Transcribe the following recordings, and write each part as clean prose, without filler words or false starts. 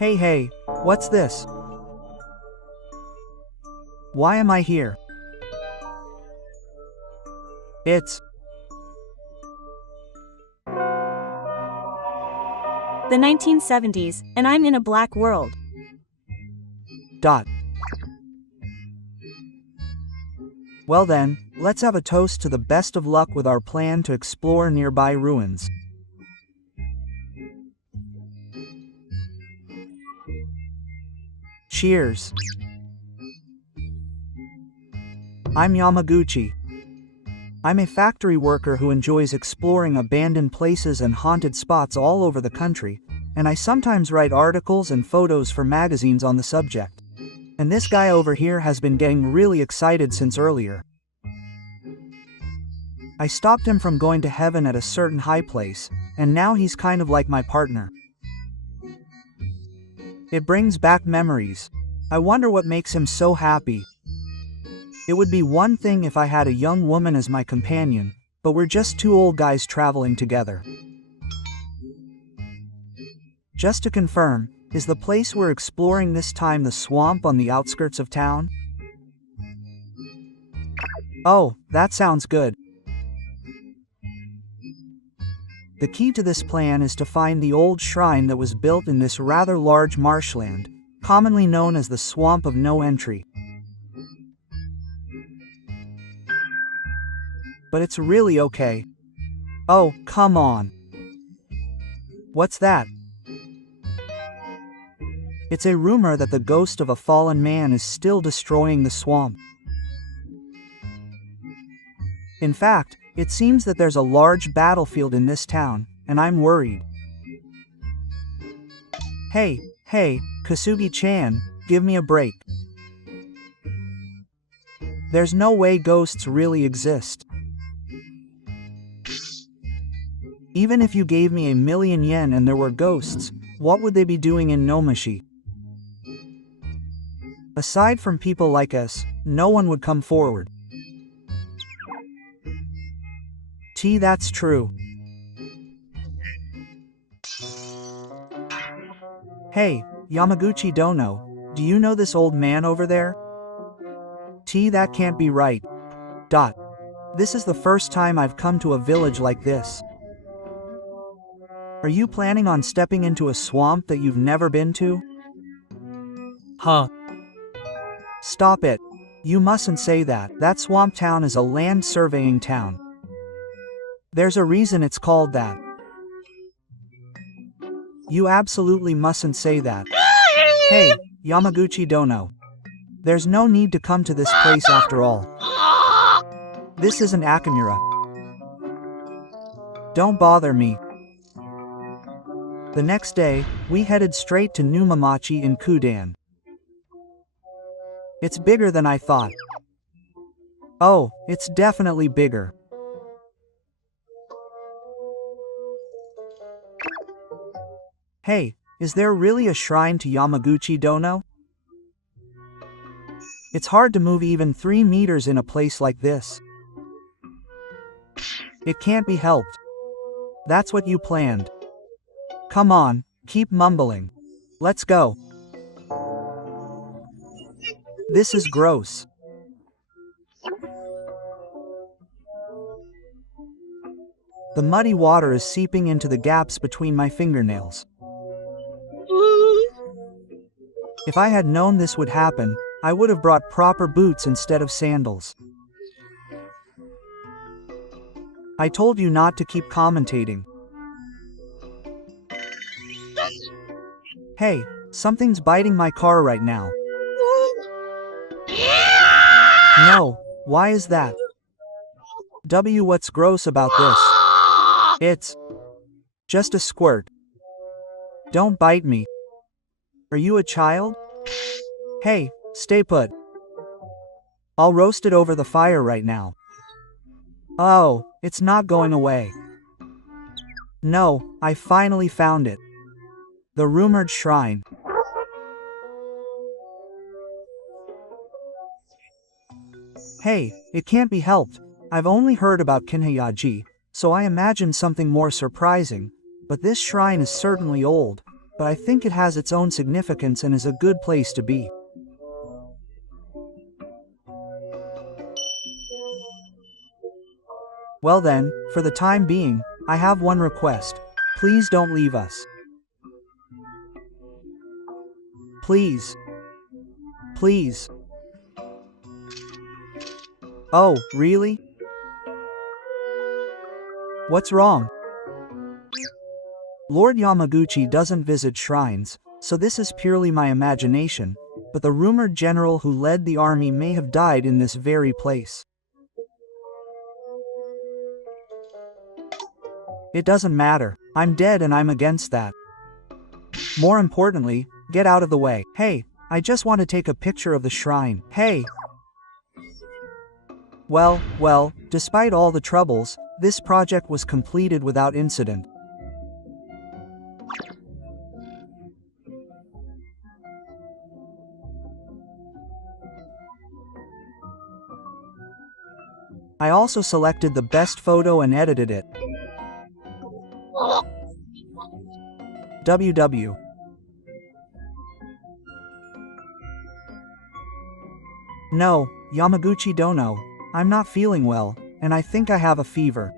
Hey, what's this? Why am I here? It's the 1970s, and I'm in a black world. Well then, let's have a toast to the best of luck with our plan to explore nearby ruins. Cheers. I'm Yamaguchi. I'm a factory worker who enjoys exploring abandoned places and haunted spots all over the country, and I sometimes write articles and photos for magazines on the subject. And this guy over here has been getting really excited since earlier. I stopped him from going to heaven at a certain high place, and now he's kind of like my partner. It brings back memories. I wonder what makes him so happy. It would be one thing if I had a young woman as my companion, but we're just two old guys traveling together. Just to confirm, is the place we're exploring this time the swamp on the outskirts of town? Oh, that sounds good. The key to this plan is to find the old shrine that was built in this rather large marshland, commonly known as the Swamp of No Entry. But it's really okay. Oh, come on. What's that? It's a rumor that the ghost of a fallen man is still destroying the swamp. In fact, it seems that there's a large battlefield in this town, and I'm worried. Hey, Kasugi-chan, give me a break. There's no way ghosts really exist. Even if you gave me 1,000,000 yen and there were ghosts, what would they be doing in Nomashi? Aside from people like us, no one would come forward. That's true. Hey, Yamaguchi Dono, do you know this old man over there? That can't be right. This is the first time I've come to a village like this. Are you planning on stepping into a swamp that you've never been to? Huh. Stop it. You mustn't say that. That swamp town is a land surveying town. There's a reason it's called that. You absolutely mustn't say that. Hey, Yamaguchi Dono. There's no need to come to this place after all. This isn't Akamura. Don't bother me. The next day, we headed straight to Numamachi in Kudan. It's bigger than I thought. Oh, it's definitely bigger. Hey, is there really a shrine to Yamaguchi Dono? It's hard to move even 3 meters in a place like this. It can't be helped. That's what you planned. Come on, keep mumbling. Let's go. This is gross. The muddy water is seeping into the gaps between my fingernails. If I had known this would happen, I would have brought proper boots instead of sandals. I told you not to keep commentating. Hey, something's biting my car right now. No, why is that? What's gross about this? It's just a squirt. Don't bite me. Are you a child? Hey, stay put. I'll roast it over the fire right now. Oh, it's not going away. No, I finally found it. The rumored shrine. Hey, it can't be helped. I've only heard about Kinhayaji, so I imagined something more surprising, but this shrine is certainly old, but I think it has its own significance and is a good place to be. Well then, for the time being, I have one request. Please don't leave us. Please. Please. Oh, really? What's wrong? Lord Yamaguchi doesn't visit shrines, so this is purely my imagination, but the rumored general who led the army may have died in this very place. It doesn't matter. I'm dead and I'm against that. More importantly, get out of the way. Hey, I just want to take a picture of the shrine. Hey! Well, despite all the troubles, this project was completed without incident. I also selected the best photo and edited it. WW. No, Yamaguchi Dono, I'm not feeling well, and I think I have a fever.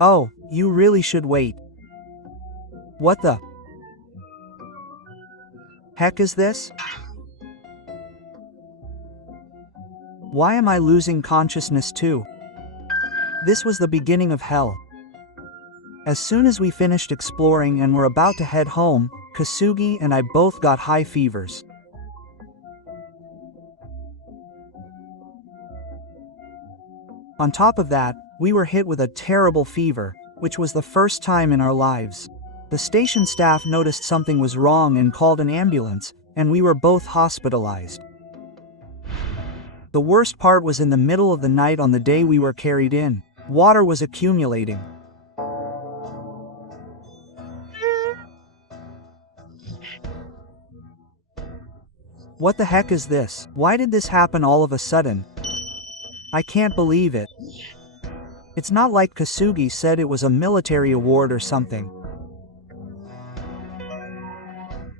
Oh, you really should wait. What the heck is this? Why am I losing consciousness too? This was the beginning of hell. As soon as we finished exploring and were about to head home, Kasugi and I both got high fevers. On top of that, we were hit with a terrible fever, which was the first time in our lives. The station staff noticed something was wrong and called an ambulance, and we were both hospitalized. The worst part was in the middle of the night on the day we were carried in. Water was accumulating. What the heck is this? Why did this happen all of a sudden? I can't believe it. It's not like Kasugi said it was a military award or something.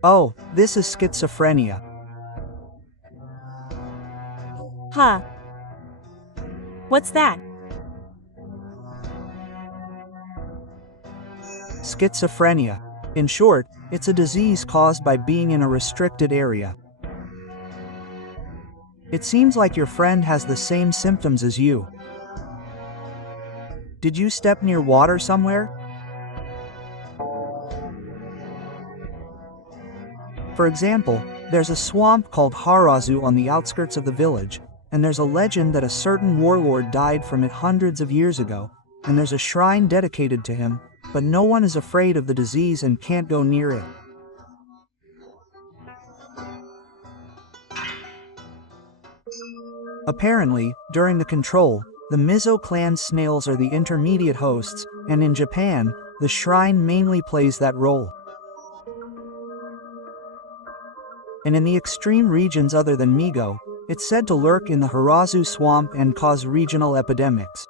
Oh, this is schizophrenia. Huh. What's that? Schizophrenia. In short, it's a disease caused by being in a restricted area. It seems like your friend has the same symptoms as you. Did you step near water somewhere? For example, there's a swamp called Harazu on the outskirts of the village, and there's a legend that a certain warlord died from it hundreds of years ago, and there's a shrine dedicated to him, but no one is afraid of the disease and can't go near it. Apparently, during the control, the Mizo clan snails are the intermediate hosts, and in Japan, the shrine mainly plays that role. And in the extreme regions other than Migo, it's said to lurk in the Harazu swamp and cause regional epidemics.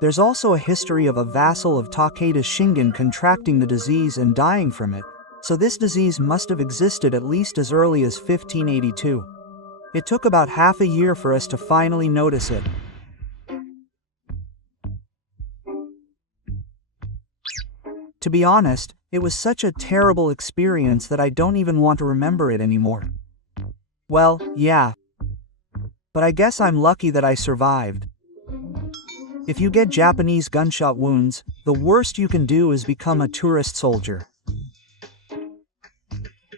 There's also a history of a vassal of Takeda Shingen contracting the disease and dying from it, so this disease must have existed at least as early as 1582. It took about half a year for us to finally notice it. To be honest, it was such a terrible experience that I don't even want to remember it anymore. Well, yeah. But I guess I'm lucky that I survived. If you get Japanese gunshot wounds, the worst you can do is become a tourist soldier.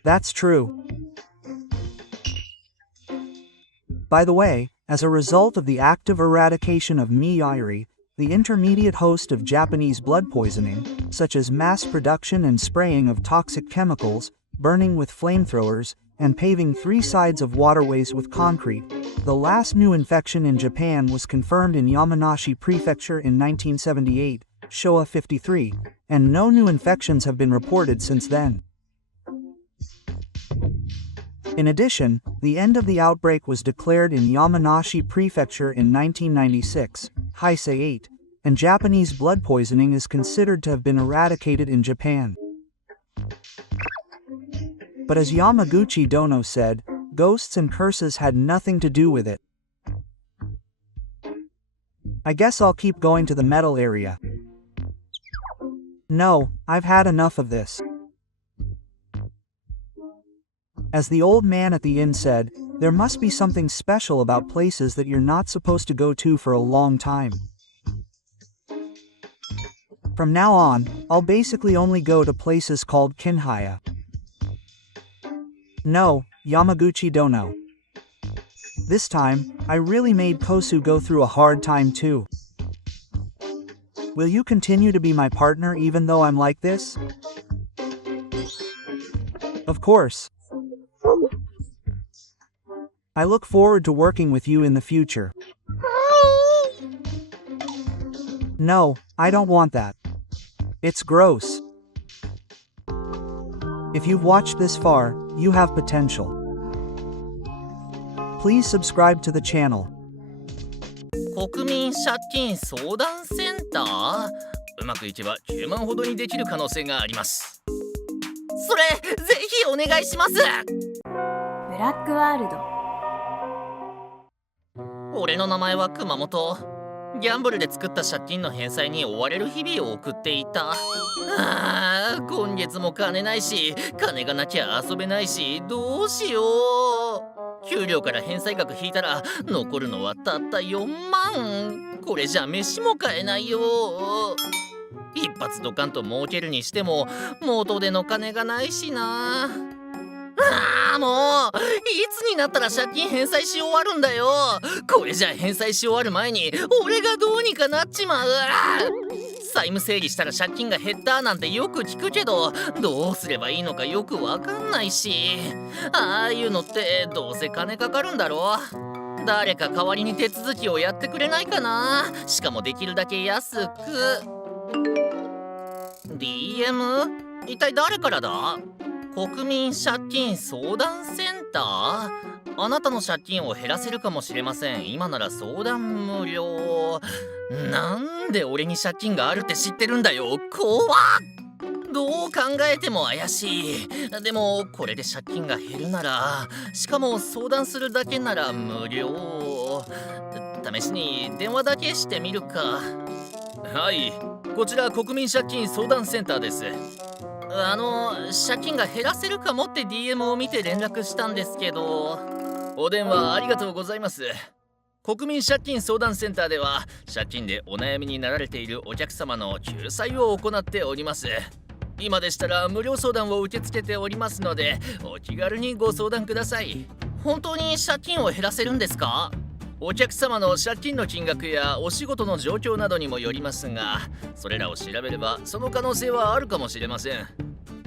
That's true. By the way, as a result of the active eradication of Miyairi, the intermediate host of Japanese blood poisoning, such as mass production and spraying of toxic chemicals, burning with flamethrowers, and paving 3 sides of waterways with concrete, the last new infection in Japan was confirmed in Yamanashi Prefecture in 1978, Showa 53, and no new infections have been reported since then. In addition, the end of the outbreak was declared in Yamanashi Prefecture in 1996, Heisei 8, and Japanese blood poisoning is considered to have been eradicated in Japan. But as Yamaguchi Dono said, ghosts and curses had nothing to do with it. I guess I'll keep going to the metal area. No, I've had enough of this. As the old man at the inn said, there must be something special about places that you're not supposed to go to for a long time. From now on, I'll basically only go to places called Kinhaya. No, Yamaguchi Dono. This time, I really made Kosu go through a hard time too. Will you continue to be my partner even though I'm like this? Of course. I look forward to working with you in the future. No, I don't want that. It's gross. If you've watched this far, you have potential. Please subscribe to the channel. 国民借金相談センター？うまくいけば10万ほどにできる可能性があります。それ、ぜひお願いします。ブラックワールド。俺の名前は熊本。ギャンブルで作った借金の返済に追われる日々を送っていた。今月も金ないし、金がなきゃ遊べないし、どうしよう。給料から返済額引いたら残るのはたった4万。これじゃ飯も買えないよ。一発ドカンと儲けるにしても元手の金がないしな。もういつになったら借金返済し終わるんだよ。これじゃ返済し終わる前に俺がどうにかなっちまう。債務整理したら借金が減ったなんてよく聞くけど、どうすればいいのかよくわかんないし、ああいうのってどうせ金かかるんだろ。誰か代わりに手続きをやってくれないかな。しかもできるだけ安く。DM？ 一体誰からだ？国民借金相談センター？あなたの借金を減らせるかもしれません。今なら相談無料。なんで俺に借金があるって知ってるんだよ。怖っ。どう考えても怪しい。でもこれで借金が減るなら、しかも相談するだけなら無料。試しに電話だけしてみるか。はい、こちら国民借金相談センターです。借金が減らせるかもって DM を見て連絡したんですけど。お電話ありがとうございます。国民借金相談センターでは借金でお悩みになられているお客様の救済を行っております。今でしたら無料相談を受け付けておりますので、お気軽にご相談ください。本当に借金を減らせるんですか？お客様の借金の金額やお仕事の状況などにもよりますが、それらを調べればその可能性はあるかもしれません。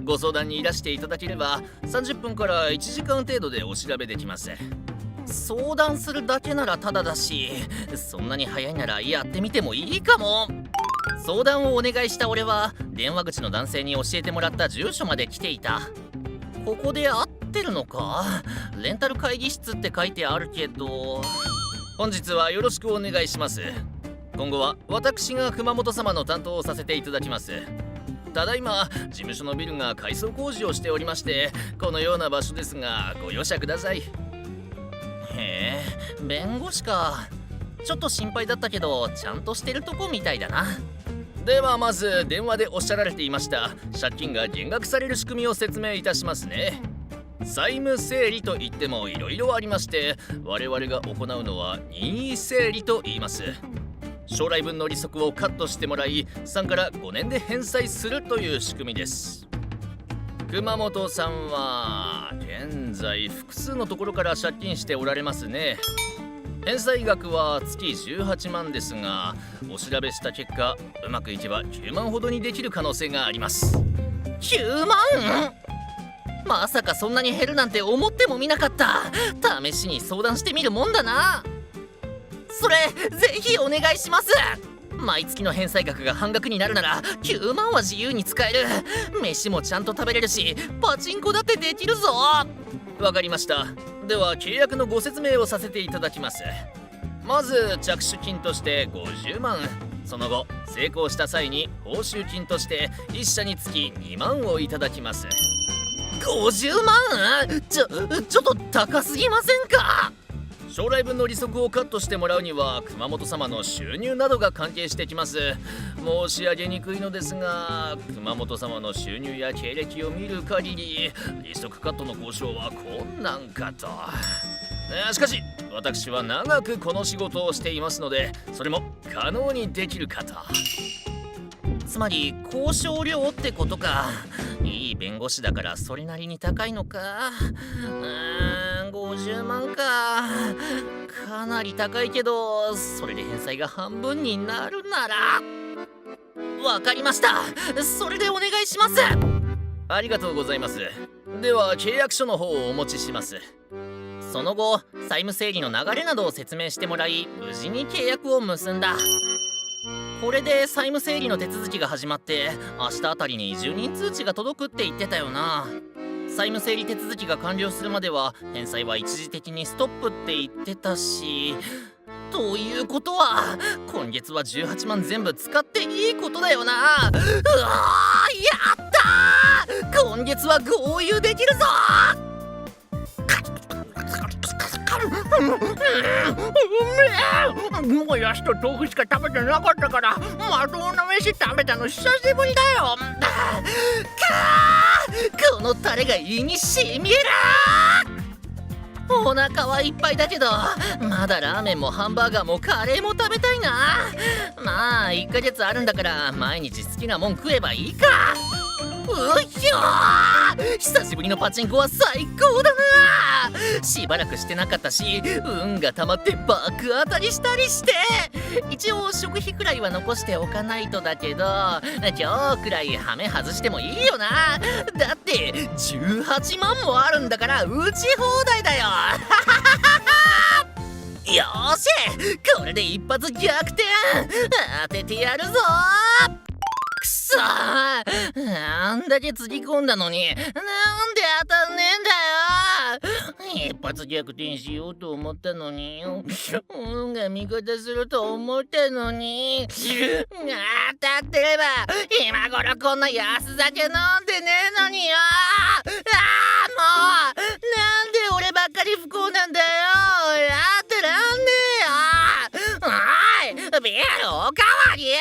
ご相談にいらしていただければ30分から1時間程度でお調べできます。相談するだけならタダだし、そんなに早いならやってみてもいいかも。相談をお願いした俺は電話口の男性に教えてもらった住所まで来ていた。ここで合ってるのか？レンタル会議室って書いてあるけど。本日はよろしくお願いします。今後は私が熊本様の担当をさせていただきます。ただいま事務所のビルが改装工事をしておりまして、このような場所ですがご容赦ください。へえ、弁護士か。ちょっと心配だったけどちゃんとしてるとこみたいだな。ではまず電話でおっしゃられていました借金が減額される仕組みを説明いたしますね。債務整理といってもいろいろありまして、我々が行うのは任意整理と言います。将来分の利息をカットしてもらい、3から5年で返済するという仕組みです。熊本さんは現在複数のところから借金しておられますね。返済額は月18万ですが、お調べした結果うまくいけば9万ほどにできる可能性があります。9万？まさかそんなに減るなんて思ってもみなかった。試しに相談してみるもんだな。それぜひお願いします。毎月の返済額が半額になるなら9万は自由に使える。飯もちゃんと食べれるし、パチンコだってできるぞ。わかりました。では契約のご説明をさせていただきます。まず着手金として50万、その後成功した際に報酬金として1社につき2万をいただきます。50万？ちょっと高すぎませんか？将来分の利息をカットしてもらうには熊本様の収入などが関係してきます。申し上げにくいのですが、熊本様の収入や経歴を見る限り利息カットの交渉は困難かと。しかし私は長くこの仕事をしていますので、それも可能にできるかと。つまり交渉料ってことか。いい弁護士だからそれなりに高いのか。50万か。かなり高いけど、それで返済が半分になるなら。わかりました。それでお願いします。ありがとうございます。では契約書の方をお持ちします。その後債務整理の流れなどを説明してもらい、無事に契約を結んだ。これで債務整理の手続きが始まって、明日あたりに住人通知が届くって言ってたよな。債務整理手続きが完了するまでは返済は一時的にストップって言ってたし、ということは今月は18万全部使っていいことだよな。うわー、やったー！今月は合流できるぞー。もやしと豆腐しか食べてなかったから、まともな飯食べたの久しぶりだよ。このタレが胃にしみる。お腹はいっぱいだけど、まだラーメンもハンバーガーもカレーも食べたいな。まあ1ヶ月あるんだから毎日好きなもん食えばいいか。うひょー、久しぶりのパチンコは最高だな。しばらくしてなかったし、運が溜まって爆当たりしたりして。一応食費くらいは残しておかないとだけど、今日くらいハメ外してもいいよな。だって18万もあるんだから打ち放題だよ。よーし、これで一発逆転当ててやるぞ。くそー、あんだけつぎ込んだのになんで当たんねえんだよ。一発逆転しようと思ったのに、運が味方すると思ったのに、当たってれば今頃こんな安酒飲んでねえのによ。もうなんで俺ばっかり不幸なんだよ。やってらんねえよ。おい、ビールおかわりや。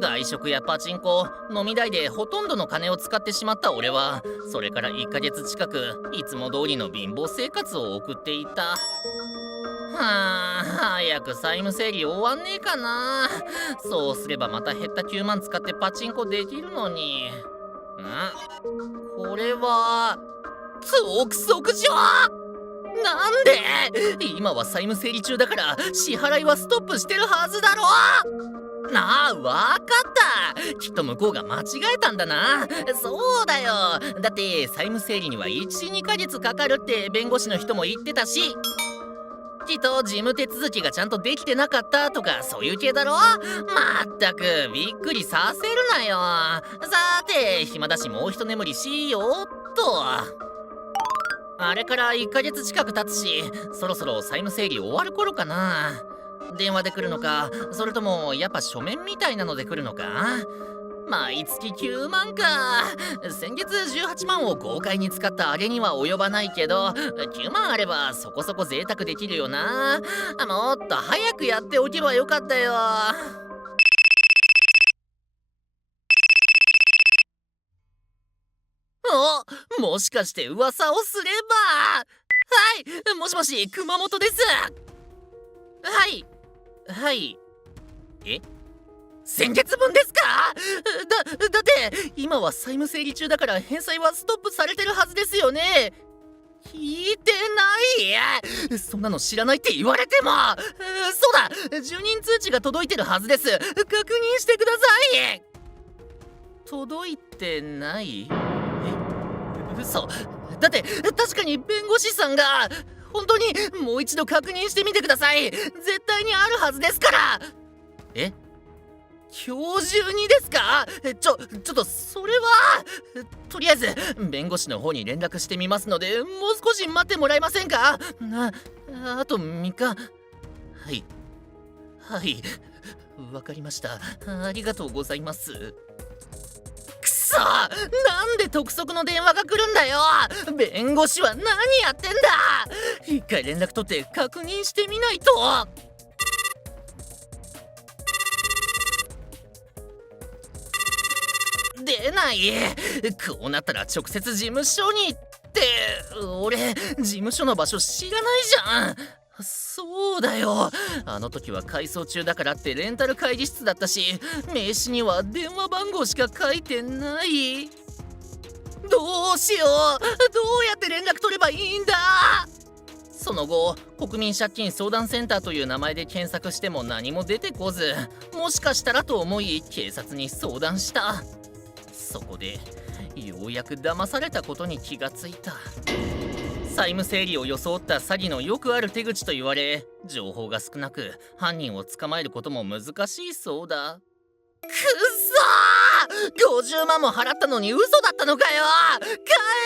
外食やパチンコ、飲み代でほとんどの金を使ってしまった俺は、それから1ヶ月近くいつも通りの貧乏生活を送っていた。早く債務整理終わんねえかな。そうすればまた減った9万使ってパチンコできるのに。これは憶測状。なんで？今は債務整理中だから支払いはストップしてるはずだろ。わかった。きっと向こうが間違えたんだな。そうだよ。だって債務整理には 1,2 ヶ月かかるって弁護士の人も言ってたし、きっと事務手続きがちゃんとできてなかったとかそういう系だろ。まったくびっくりさせるなよ。さて暇だしもう一眠りしようっと。あれから1ヶ月近く経つし、そろそろ債務整理終わる頃かな。電話で来るのか、それともやっぱ書面みたいなので来るのか。毎月9万か。先月18万を豪快に使ったあれには及ばないけど、9万あればそこそこ贅沢できるよな。もっと早くやっておけばよかったよ。もしかして噂をすれば。はい、もしもし、熊本です。はい。先月分ですか？だって今は債務整理中だから返済はストップされてるはずですよね。聞いてない？そんなの知らないって言われても。そうだ、住人通知が届いてるはずです。確認してください。届いてない？嘘。だって確かに弁護士さんが。本当にもう一度確認してみてください。絶対にあるはずですから。今日中にですか？ちょっとそれは。とりあえず弁護士の方に連絡してみますので、もう少し待ってもらえませんか？あと3日。はい、わかりました。ありがとうございます。くそ、なんで督促の電話が来るんだよ。弁護士は何やってんだ。一回連絡取って確認してみないと。出ない。こうなったら直接事務所にって。俺事務所の場所知らないじゃん。そうだよ、あの時は改装中だからってレンタル会議室だったし、名刺には電話番号しか書いてない。どうしよう、どうやって連絡取ればいいんだ。その後、国民借金相談センターという名前で検索しても何も出てこず、もしかしたらと思い警察に相談した。そこでようやく騙されたことに気がついた。債務整理を装った詐欺のよくある手口と言われ、情報が少なく犯人を捕まえることも難しいそうだ。くっそー、50万も払ったのに嘘だったのかよ。返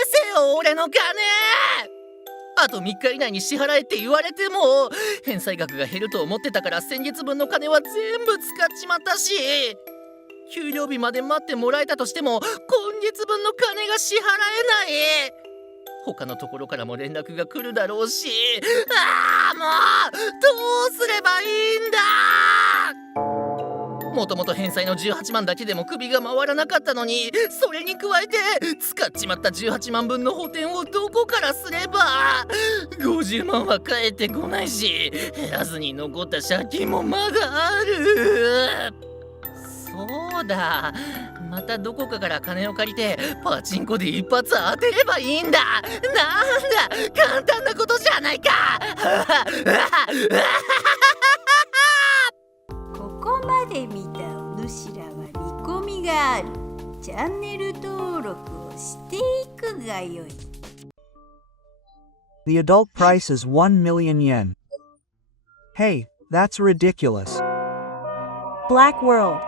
せよ俺の金。あと3日以内に支払えって言われても、返済額が減ると思ってたから先月分の金は全部使っちまったし、給料日まで待ってもらえたとしても今月分の金が支払えない。他のところからも連絡が来るだろうし、もうどうすればいいんだ。もともと返済の18万だけでも首が回らなかったのに、それに加えて使っちまった18万分の補填をどこからすれば。50万は返ってこないし、減らずに残った借金もまだある。そうだ、またどこかから金を借りてパチンコで一発当てればいいんだ。なんだ、簡単なことじゃないか。ここまで見たお主らは見込みがある。チャンネル登録をしていくがよい。 The adult price is 1 million yen. Hey, that's ridiculous. Black World.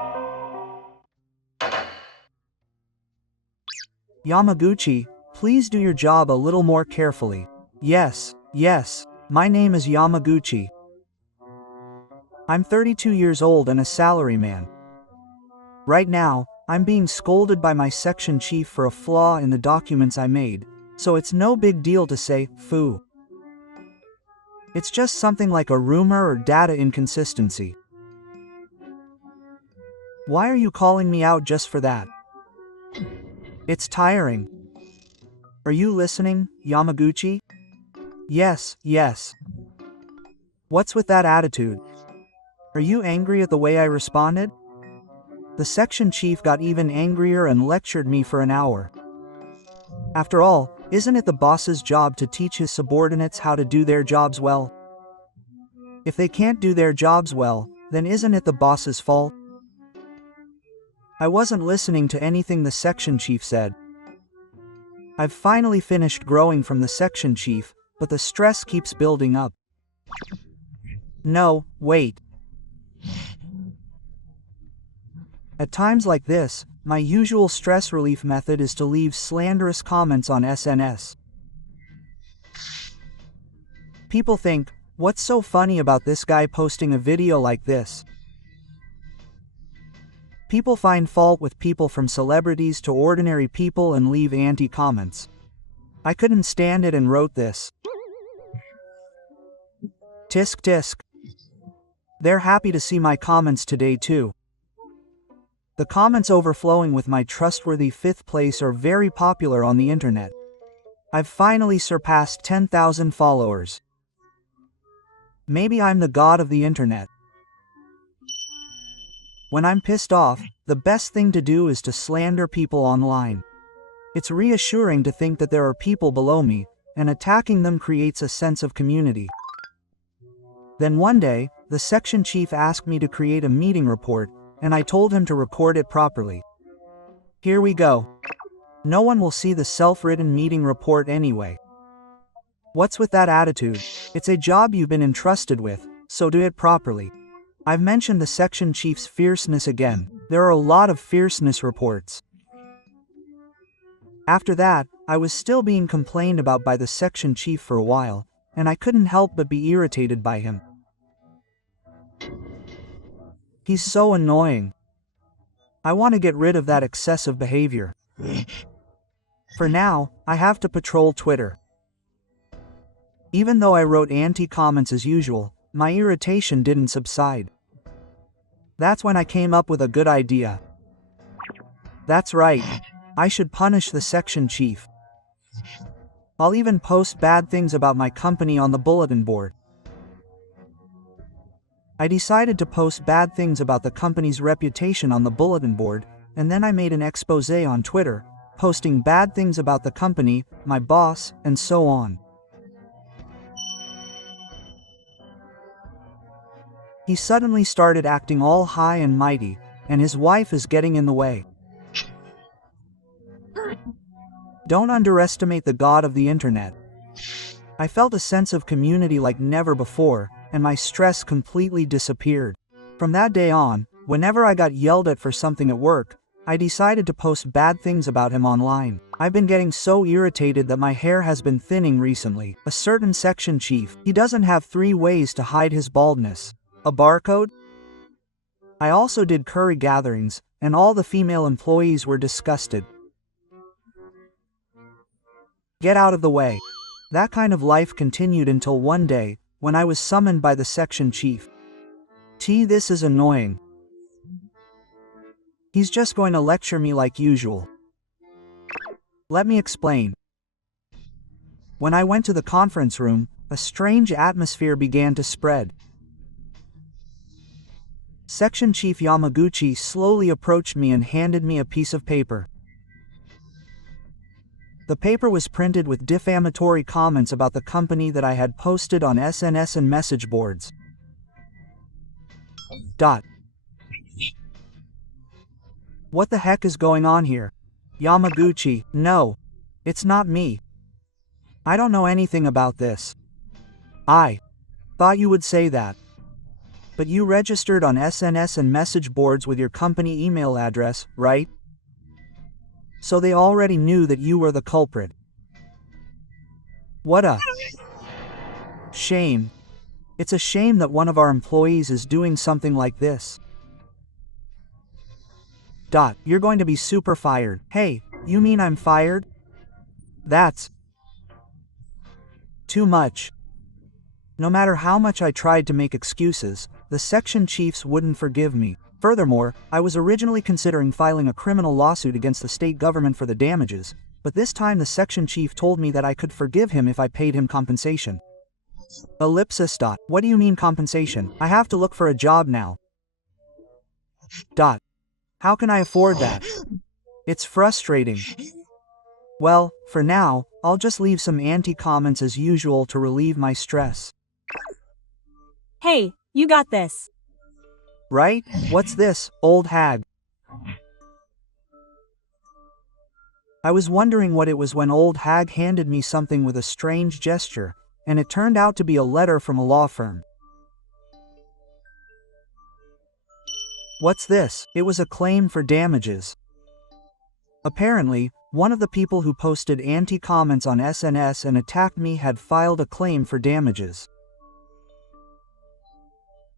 Yamaguchi, please do your job a little more carefully. Yes, my name is Yamaguchi. I'm 32 years old and a salaryman. Right now, I'm being scolded by my section chief for a flaw in the documents I made, so it's no big deal to say, "Foo." It's just something like a rumor or data inconsistency. Why are you calling me out just for that? It's tiring. Are you listening, Yamaguchi? Yes. What's with that attitude? Are you angry at the way I responded? The section chief got even angrier and lectured me for an hour. After all, isn't it the boss's job to teach his subordinates how to do their jobs well? If they can't do their jobs well, then isn't it the boss's fault? I wasn't listening to anything the section chief said. I've finally finished growing from the section chief, but the stress keeps building up. No, wait. At times like this, my usual stress relief method is to leave slanderous comments on SNS. People think, what's so funny about this guy posting a video like this? People find fault with people from celebrities to ordinary people and leave anti-comments. I couldn't stand it and wrote this. Tisk tisk. They're happy to see my comments today too. The comments overflowing with my trustworthy 5th place are very popular on the internet. I've finally surpassed 10,000 followers. Maybe I'm the god of the internet. When I'm pissed off, the best thing to do is to slander people online. It's reassuring to think that there are people below me, and attacking them creates a sense of community. Then one day, the section chief asked me to create a meeting report, and I told him to record it properly. Here we go. No one will see the self-written meeting report anyway. What's with that attitude? It's a job you've been entrusted with, so do it properly. I've mentioned the section chief's fierceness again. There are a lot of fierceness reports. After that, I was still being complained about by the section chief for a while, and I couldn't help but be irritated by him. He's so annoying. I want to get rid of that excessive behavior. For now, I have to patrol Twitter. Even though I wrote anti-comments as usual, my irritation didn't subside. That's when I came up with a good idea. That's right. I should punish the section chief. I'll even post bad things about my company on the bulletin board. I decided to post bad things about the company's reputation on the bulletin board, and then I made an expose on Twitter, posting bad things about the company, my boss, and so on. He suddenly started acting all high and mighty, and his wife is getting in the way. Don't underestimate the god of the internet. I felt a sense of community like never before, and my stress completely disappeared. From that day on, whenever I got yelled at for something at work, I decided to post bad things about him online. I've been getting so irritated that my hair has been thinning recently. A certain section chief, he doesn't have 3 ways to hide his baldness. A barcode? I also did curry gatherings, and all the female employees were disgusted. Get out of the way. That kind of life continued until one day, when I was summoned by the section chief. This is annoying. He's just going to lecture me like usual. Let me explain. When I went to the conference room, a strange atmosphere began to spread. Section Chief Yamaguchi slowly approached me and handed me a piece of paper. The paper was printed with defamatory comments about the company that I had posted on SNS and message boards. What the heck is going on here? Yamaguchi, no. It's not me. I don't know anything about this. I thought you would say that. But you registered on SNS and message boards with your company email address, right? So they already knew that you were the culprit. What a shame. It's a shame that one of our employees is doing something like this. You're going to be super fired. Hey, you mean I'm fired? That's too much. No matter how much I tried to make excuses, the section chiefs wouldn't forgive me. Furthermore, I was originally considering filing a criminal lawsuit against the state government for the damages, but this time the section chief told me that I could forgive him if I paid him compensation. Ellipsis. What do you mean compensation? I have to look for a job now. How can I afford that? It's frustrating. Well, for now, I'll just leave some anti-comments as usual to relieve my stress. Hey, you got this. Right? What's this, old hag? I was wondering what it was when old hag handed me something with a strange gesture, and it turned out to be a letter from a law firm. What's this? It was a claim for damages. Apparently, one of the people who posted anti-comments on SNS and attacked me had filed a claim for damages.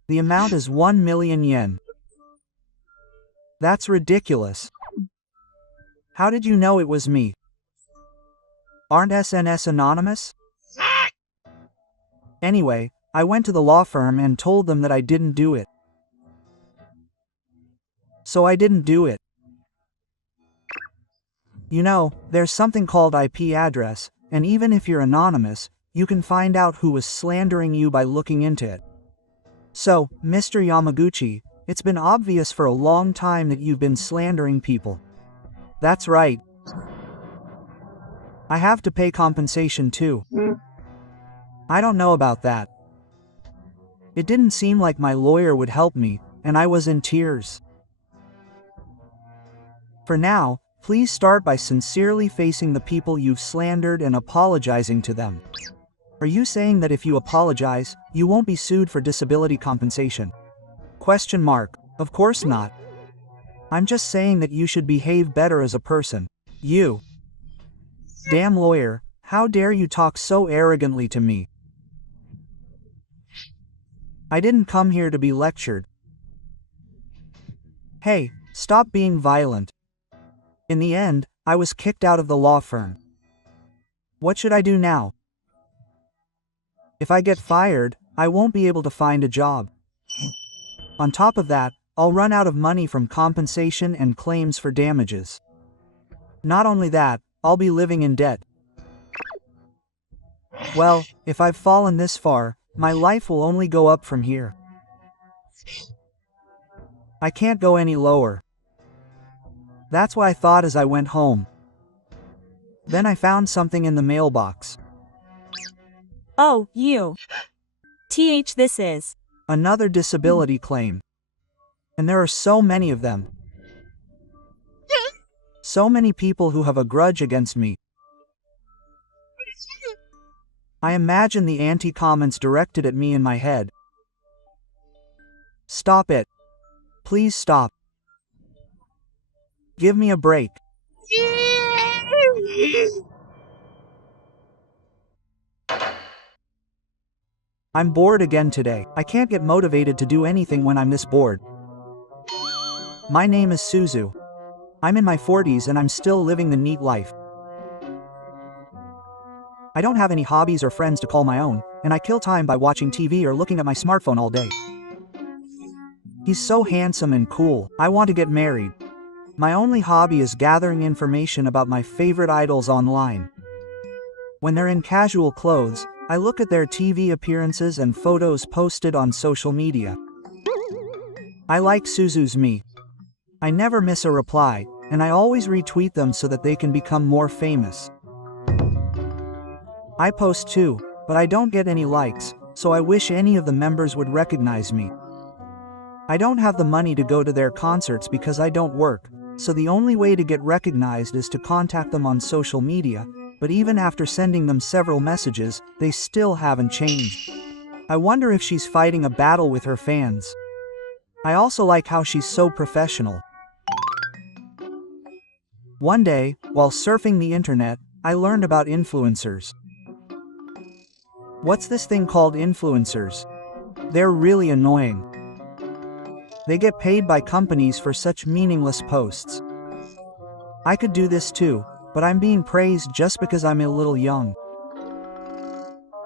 The amount is 1 million yen. That's ridiculous. How did you know it was me? Aren't SNS anonymous? Anyway, I went to the law firm and told them that I didn't do it. So I didn't do it. You know, there's something called IP address, and even if you're anonymous, you can find out who was slandering you by looking into it. So, Mr. Yamaguchi, it's been obvious for a long time that you've been slandering people. That's right. I have to pay compensation too. I don't know about that. It didn't seem like my lawyer would help me, and I was in tears. For now, please start by sincerely facing the people you've slandered and apologizing to them. Are you saying that if you apologize, you won't be sued for disability compensation? Question mark. Of course not. I'm just saying that you should behave better as a person. You. Damn lawyer, how dare you talk so arrogantly to me? I didn't come here to be lectured. Hey, stop being violent. In the end, I was kicked out of the law firm. What should I do now? If I get fired, I won't be able to find a job. On top of that, I'll run out of money from compensation and claims for damages. Not only that, I'll be living in debt. Well, if I've fallen this far, my life will only go up from here. I can't go any lower. That's what I thought as I went home. Then I found something in the mailbox. Oh, you. This is. Another disability claim. And there are so many of them. So many people who have a grudge against me. I imagine the anti-comments directed at me in my head. Stop it. Please stop. Give me a break. I'm bored again today. I can't get motivated to do anything when I'm this bored. My name is Suzu. I'm in my 40s and I'm still living the neat life. I don't have any hobbies or friends to call my own, and I kill time by watching TV or looking at my smartphone all day. He's so handsome and cool. I want to get married. My only hobby is gathering information about my favorite idols online. When they're in casual clothes, I look at their TV appearances and photos posted on social media. I like Suzu's me. I never miss a reply, and I always retweet them so that they can become more famous. I post too, but I don't get any likes, so I wish any of the members would recognize me. I don't have the money to go to their concerts because I don't work, so the only way to get recognized is to contact them on social media, but even after sending them several messages, they still haven't changed. I wonder if she's fighting a battle with her fans. I also like how she's so professional. One day, while surfing the internet, I learned about influencers. What's this thing called influencers? They're really annoying. They get paid by companies for such meaningless posts. I could do this too, but I'm being praised just because I'm a little young.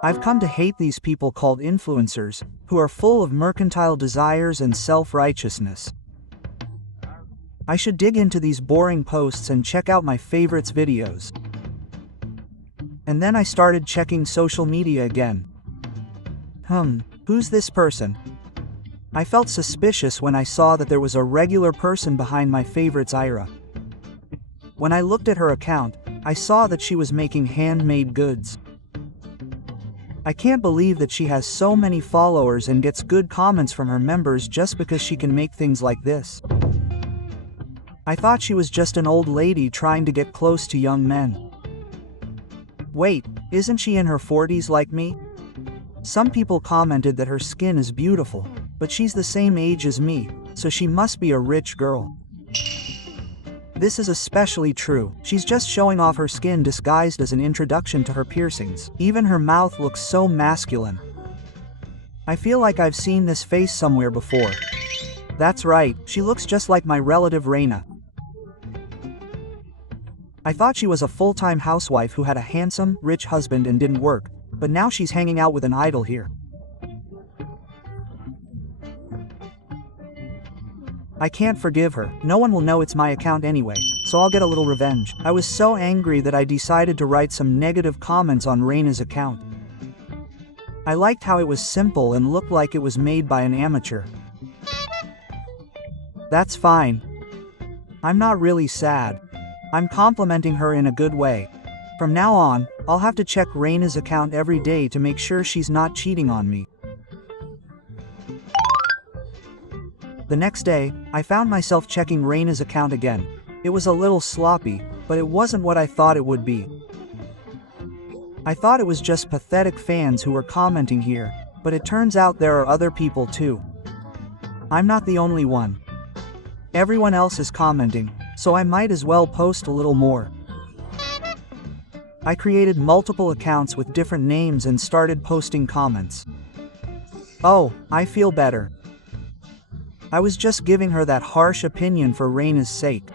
I've come to hate these people called influencers, who are full of mercantile desires and self-righteousness. I should dig into these boring posts and check out my favorites videos. And then I started checking social media again. Who's this person? I felt suspicious when I saw that there was a regular person behind my favorites Ira. When I looked at her account, I saw that she was making handmade goods. I can't believe that she has so many followers and gets good comments from her members just because she can make things like this. I thought she was just an old lady trying to get close to young men. Wait, isn't she in her 40s like me? Some people commented that her skin is beautiful, but she's the same age as me, so she must be a rich girl. This is especially true. She's just showing off her skin disguised as an introduction to her piercings. Even her mouth looks so masculine. I feel like I've seen this face somewhere before. That's right, she looks just like my relative Reina. I thought she was a full-time housewife who had a handsome, rich husband and didn't work, but now she's hanging out with an idol here. I can't forgive her. No one will know it's my account anyway, so I'll get a little revenge. I was so angry that I decided to write some negative comments on Reina's account. I liked how it was simple and looked like it was made by an amateur. That's fine. I'm not really sad. I'm complimenting her in a good way. From now on, I'll have to check Reina's account every day to make sure she's not cheating on me. The next day, I found myself checking Reina's account again. It was a little sloppy, but it wasn't what I thought it would be. I thought it was just pathetic fans who were commenting here, but it turns out there are other people too. I'm not the only one. Everyone else is commenting, so I might as well post a little more. I created multiple accounts with different names and started posting comments. Oh, I feel better. I was just giving her that harsh opinion for Reina's sake.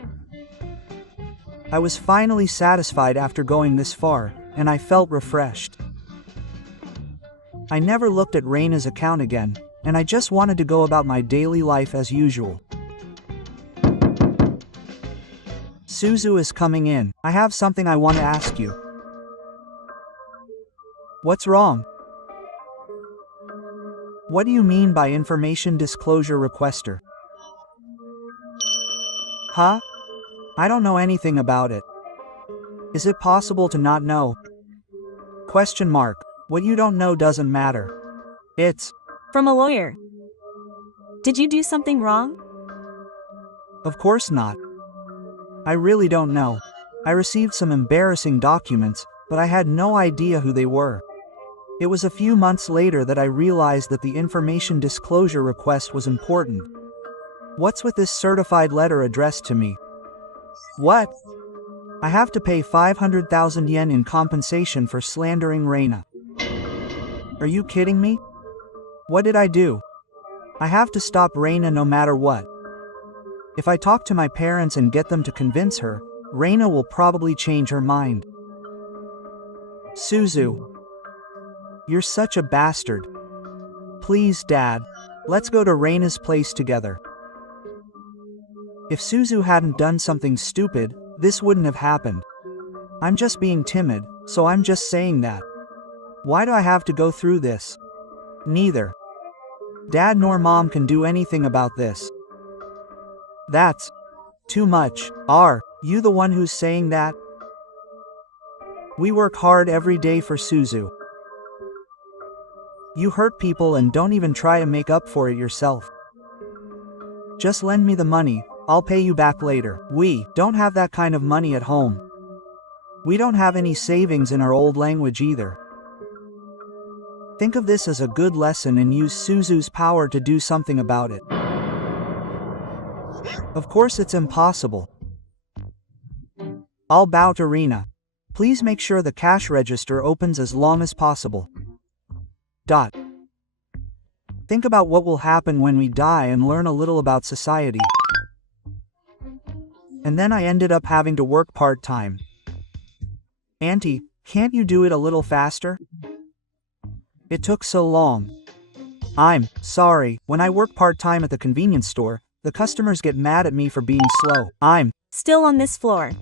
I was finally satisfied after going this far, and I felt refreshed. I never looked at Reina's account again, and I just wanted to go about my daily life as usual. Suzu is coming in. I have something I want to ask you. What's wrong? What do you mean by information disclosure requester? Huh? I don't know anything about it. Is it possible to not know? Question mark. What you don't know doesn't matter. It's From a lawyer. Did you do something wrong? Of course not. I really don't know. I received some embarrassing documents, but I had no idea who they were. It was a few months later that I realized that the information disclosure request was important. What's with this certified letter addressed to me? What? I have to pay 500,000 yen in compensation for slandering Reina. Are you kidding me? What did I do? I have to stop Reina no matter what. If I talk to my parents and get them to convince her, Reina will probably change her mind. Suzu. You're such a bastard. Please, Dad. Let's go to Reina's place together. If Suzu hadn't done something stupid, this wouldn't have happened. I'm just being timid, so I'm just saying that. Why do I have to go through this? Neither Dad nor Mom can do anything about this. That's too much. Are you the one who's saying that? We work hard every day for Suzu. You hurt people and don't even try to make up for it yourself. Just lend me the money, I'll pay you back later. We don't have that kind of money at home. We don't have any savings in our old language either. Think of this as a good lesson and use Suzu's power to do something about it. Of course it's impossible. I'll bow to Reina. Please make sure the cash register opens as long as possible. Think about what will happen when we die and learn a little about society. And then I ended up having to work part-time. Auntie, can't you do it a little faster? It took so long. I'm sorry, when I work part-time at the convenience store, the customers get mad at me for being slow. I'm Still on this floor.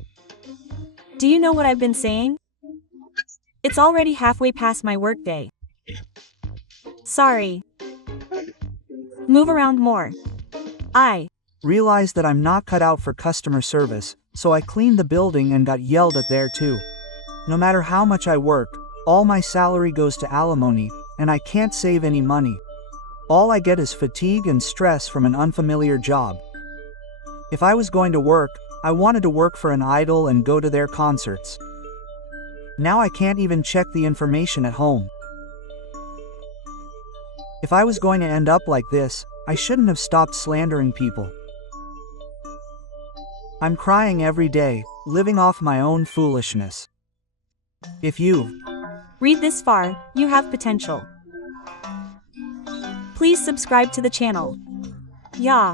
Do you know what I've been saying? It's already halfway past my workday. Sorry. Move around more. I realized that I'm not cut out for customer service, so I cleaned the building and got yelled at there too. No matter how much I work, all my salary goes to alimony, and I can't save any money. All I get is fatigue and stress from an unfamiliar job. If I was going to work, I wanted to work for an idol and go to their concerts. Now I can't even check the information at home. If I was going to end up like this, I shouldn't have stopped slandering people. I'm crying every day, living off my own foolishness. If you've read this far, you have potential. Please subscribe to the channel. Yeah.